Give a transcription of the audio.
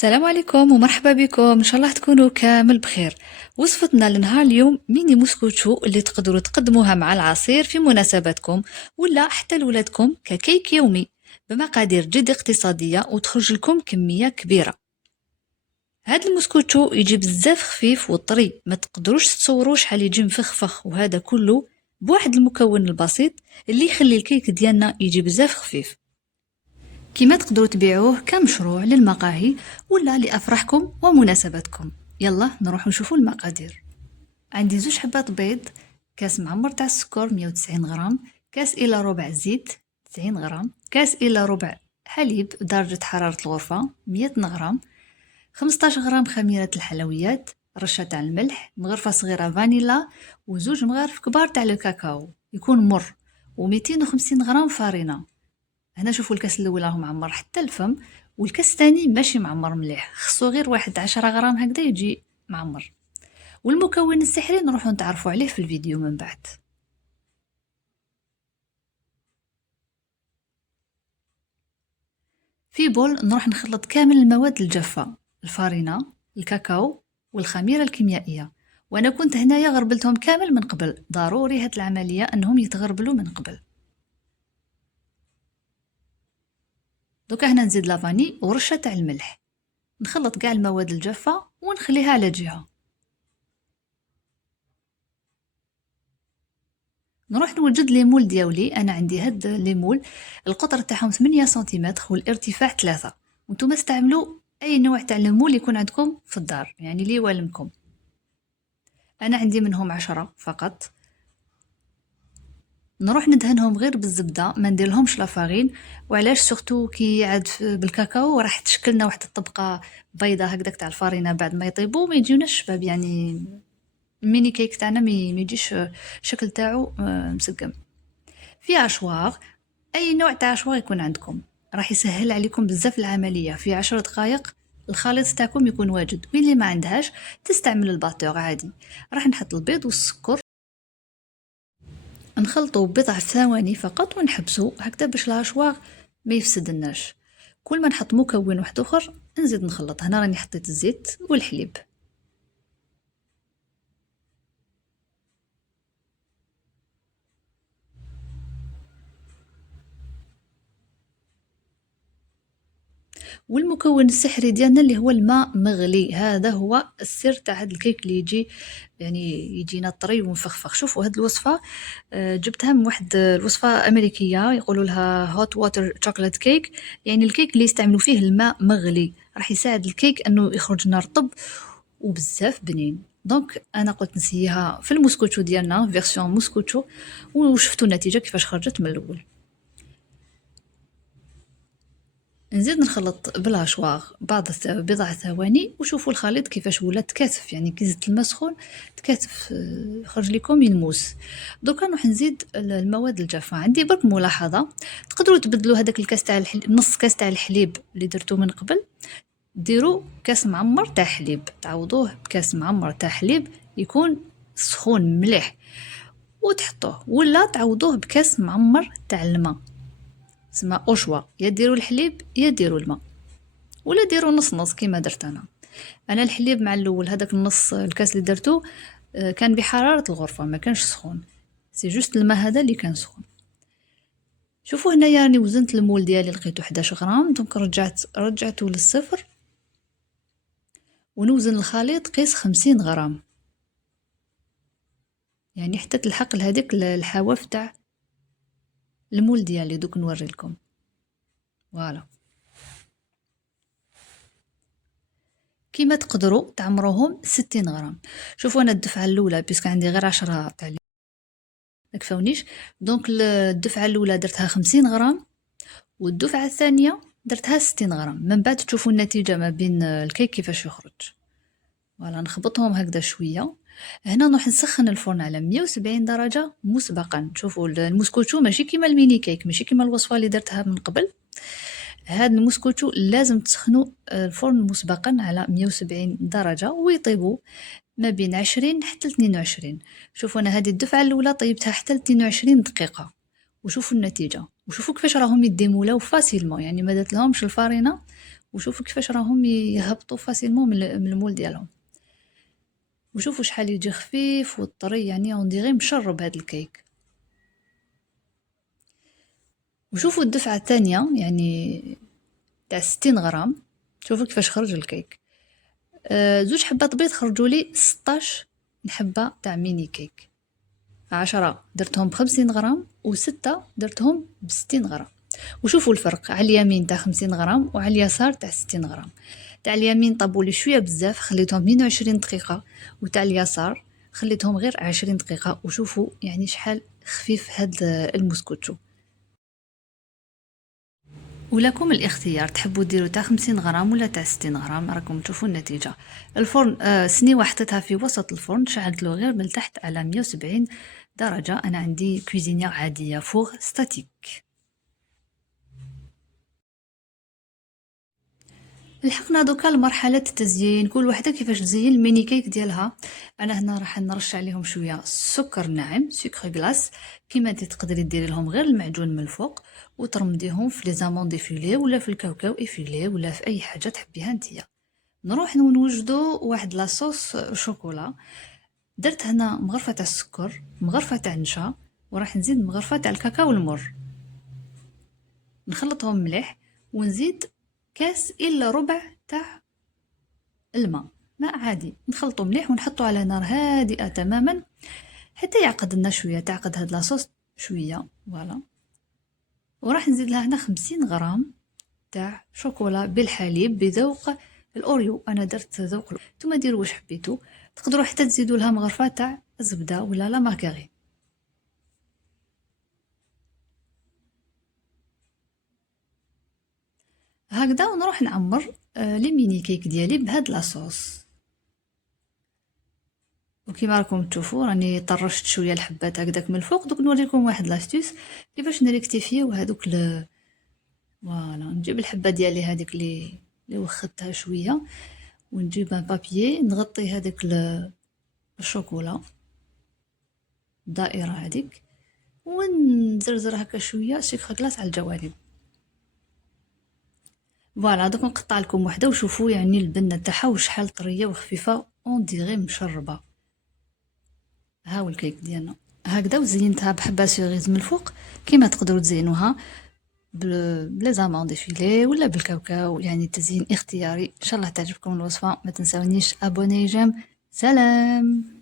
السلام عليكم ومرحبا بكم، ان شاء الله تكونوا كامل بخير. وصفتنا لنهار اليوم ميني موسكوتشو اللي تقدروا تقدموها مع العصير في مناسباتكم ولا حتى لولادكم ككيك يومي بمقادير جد اقتصادية وتخرج لكم كمية كبيرة. هاد الموسكوتشو يجي بزاف خفيف وطري، ما تقدروش تصوروا شحال يجي مفخفخ، وهذا كله بواحد المكون البسيط اللي يخلي الكيك ديالنا يجي بزاف خفيف. كيما تقدروا تبيعوه كمشروع للمقاهي ولا لأفراحكم ومناسباتكم. يلا نروح نشوفوا المقادير. عندي 2 حبات بيض، كاس معمر تاع السكر 190 غرام، كاس إلا ربع زيت 90 غرام، كاس إلا ربع حليب درجة حرارة الغرفة 100 غرام، 15 غرام خميرة الحلويات، رشة تاع الملح، مغرفة صغيرة فانيلا، وزوج مغارف كبار تاع الكاكاو يكون مر، و250 غرام فارينة. هنا شوفوا الكاس الاول راهو معمر حتى الفم، والكاس الثاني ماشي معمر مليح، خصو غير واحد 10 غرام هكذا يجي معمر. والمكون السحري نروحو نتعرفوا عليه في الفيديو من بعد. في بول نروح نخلط كامل المواد الجافة، الفارينة، الكاكاو والخميرة الكيميائية. وانا كنت هنايا غربلتهم كامل من قبل، ضروري هاد العملية انهم يتغربلوا من قبل. دوكا هنا نزيد لافاني ورشة تاع الملح، نخلط كاع المواد الجافة ونخليها على جهة. نروح نوجد لي مول دياولي. انا عندي هاد لي مول القطر تاعهم 8 سنتيمتر والارتفاع 3، وانتم استعملوا اي نوع تاع المول يكون عندكم في الدار، يعني لي والمكم. انا عندي منهم 10 فقط. نروح ندهنهم غير بالزبده، ما نديرلهمش لافارين. وعلاش؟ سورتو كي عاد بالكاكاو راح تشكلنا واحد الطبقه بيضه هكذاك تاع الفارينه، بعد ما يطيبوا ما يجيوناش شباب، يعني الميني كيك تاعنا ما يجيش الشكل تاعو مسقم. في عشواغ، أي نوع تاع عشواغ يكون عندكم راح يسهل عليكم بزاف العملية. في 10 دقائق الخليط تاعكم يكون واجد. واللي ما عندهاش تستعمل الباتور عادي. راح نحط البيض والسكر، نخلطه بضع ثواني فقط ونحبسه هكذا باش العشواغ ما يفسدناش. كل ما نحط مكون واحد اخر نزيد نخلط. هنا راني حطيت الزيت والحليب. والمكون السحري ديالنا اللي هو الماء مغلي، هذا هو السر تاع هذا الكيك اللي يجي يعني يجينا طري ومفخفخ. شوفوا هذه الوصفه جبتها من واحد الوصفه امريكيه يقولوا لها هوت ووتر شوكولات كيك، يعني الكيك اللي يستعملوا فيه الماء مغلي راح يساعد الكيك انه يخرج لنا رطب وبزاف بنين. دونك انا قلت نسيها في الموسكوتشو ديالنا فيرسيون موسكوتشو، وشفتوا النتيجه كيفاش خرجت من الاول. نزيد نخلط بالهشواغ بضع ثواني وشوفوا الخليط كيفاش ولا تكاثف، يعني كي زدت الماء سخون تكاثف، خرج لكم ينموس. دوكا نروح نزيد المواد الجافة. عندي برك ملاحظة، تقدروا تبدلوا هذاك الكاس تاع نص كاس تاع الحليب اللي درتو من قبل، ديروا كاس معمر تاع حليب، تعوضوه بكاس معمر تاع حليب يكون سخون مليح وتحطوه، ولا تعوضوه بكاس معمر تاع الماء، تسمى أوشوا، يا ديروا الحليب يا ديروا الماء، ولا ديروا نص نص كيما درت انا الحليب مع الاول هذاك النص الكاس اللي درتو كان بحراره الغرفه ما كانش سخون، سي جوست الماء هذا اللي كان سخون. شوفوا هنايا راني وزنت المول ديالي لقيته 11 غرام، دونك رجعته للصفر ونوزن الخليط قيس 50 غرام، يعني حتى تلحق لهذيك الحواف تاع المول ديالي. دوك نوري لكم فوالا كيما تقدروا تعمروهم 60 غرام. شوفوا انا الدفعه الاولى بيسك عندي غير 10 تاع ما كفاونيش، دونك الدفعه الاولى درتها 50 غرام والدفعه الثانيه درتها 60 غرام. من بعد تشوفوا النتيجه ما بين الكيك كيفاش يخرج. فوالا نخبطهم هكذا شويه. هنا نروح نسخن الفرن على 170 درجه مسبقا. شوفوا الموسكوتشو ماشي كيما الميني كيك، ماشي كيما الوصفه اللي درتها من قبل. هاد الموسكوتشو لازم تسخنوا الفرن مسبقا على 170 درجه ويطيبوا ما بين 20 حتى 22. شوفوا انا هذه الدفعه الاولى طيبتها حتى 22 دقيقه، وشوفوا النتيجه وشوفوا كيفاش راهم يديمولاو فاسيلمون، يعني ما درت لهمش الفارينه وشوفوا كيفاش راهم يهبطوا فاسيلمون من المول ديالهم. وشوفوا شحال يجي خفيف وطري، يعني اون ديغي مشرب هذا الكيك. وشوفوا الدفعه الثانيه يعني تاع 60 غرام، شوفوا كيفاش خرج الكيك. زوج حبات بيض خرجوا لي 16 حبه تاع ميني كيك. 10 درتهم ب50 غرام و6 درتهم ب60 غرام. وشوفوا الفرق على اليمين تاع 50 غرام وعلى اليسار تاع 60 غرام. تاع اليمين طابوا لي شويه بزاف، خليتهم 22 دقيقه، وتاع اليسار خليتهم غير 20 دقيقه. وشوفوا يعني شحال خفيف هاد المسكوتشو. ولكم الاختيار، تحبوا ديروا تاع 50 غرام ولا تاع 60 غرام، راكم تشوفوا النتيجه. الفرن سنيوه حطيتها في وسط الفرن، شعلت له غير من تحت على 170 درجه. انا عندي كويزينير عاديه فوغ ستاتيك. لحقنا دوكا لمرحلة التزيين، كل وحدة كيفاش تزين الميني كيك ديالها. انا هنا راح نرش عليهم شويه سكر ناعم، سكر غلاس. كيما انت تقدري ديري لهم غير المعجون من الفوق وترمديهم في لي زامون ديفيلي ولا في الكاوكاو ايفيلي ولا في اي حاجه تحبيها نتيا. نروح نوجدوا واحد لاصوص شوكولا. درت هنا مغرفه تاع السكر، مغرفه تاع النشا، وراح نزيد مغرفه تاع الكاكاو المر. نخلطهم مليح ونزيد كاس الا ربع تاع الماء، ماء عادي. نخلطو مليح ونحطو على نار هادئه تماما حتى يعقد لنا شويه، تعقد هاد لاصوص شويه. فوالا. وراح نزيد لها هنا 50 غرام تاع شوكولا بالحليب بذوق الاوريو. انا درت ذوق نتوما ديروا واش حبيتو. تقدروا حتى تزيدوا لها مغرفه تاع الزبده ولا لا مارغرين. هكذا ونروح نعمر لي ميني كيك ديالي بهاد لاصوص. وكيما راكم تشوفوا راني طرشت شويه الحبات هكذاك من الفوق. دوك نوريكم واحد لاستيس كيفاش نريكتيفيو هذوك فوالا. نجيب الحبه ديالي هذيك اللي وخدتها شويه، ونجيب ان بابيي نغطي هذيك الشوكولا الدائره هذيك، ونزرزر هكا شويه سكر كلاص على الجوانب. فوالا. دوك نقطع لكم وحده وشوفوا يعني البنه تاعها وشحال طريه وخفيفه اون ديغي مشربه. هاو الكيك ديالنا هكذا. وزينتها بحبه سيغيز من الفوق. كيما تقدروا تزينوها بلي زامون ديفيلي ولا بالكاوكاو، يعني تزيين اختياري. ان شاء الله تعجبكم الوصفه. ما تنساونيش ابوني جيم. سلام.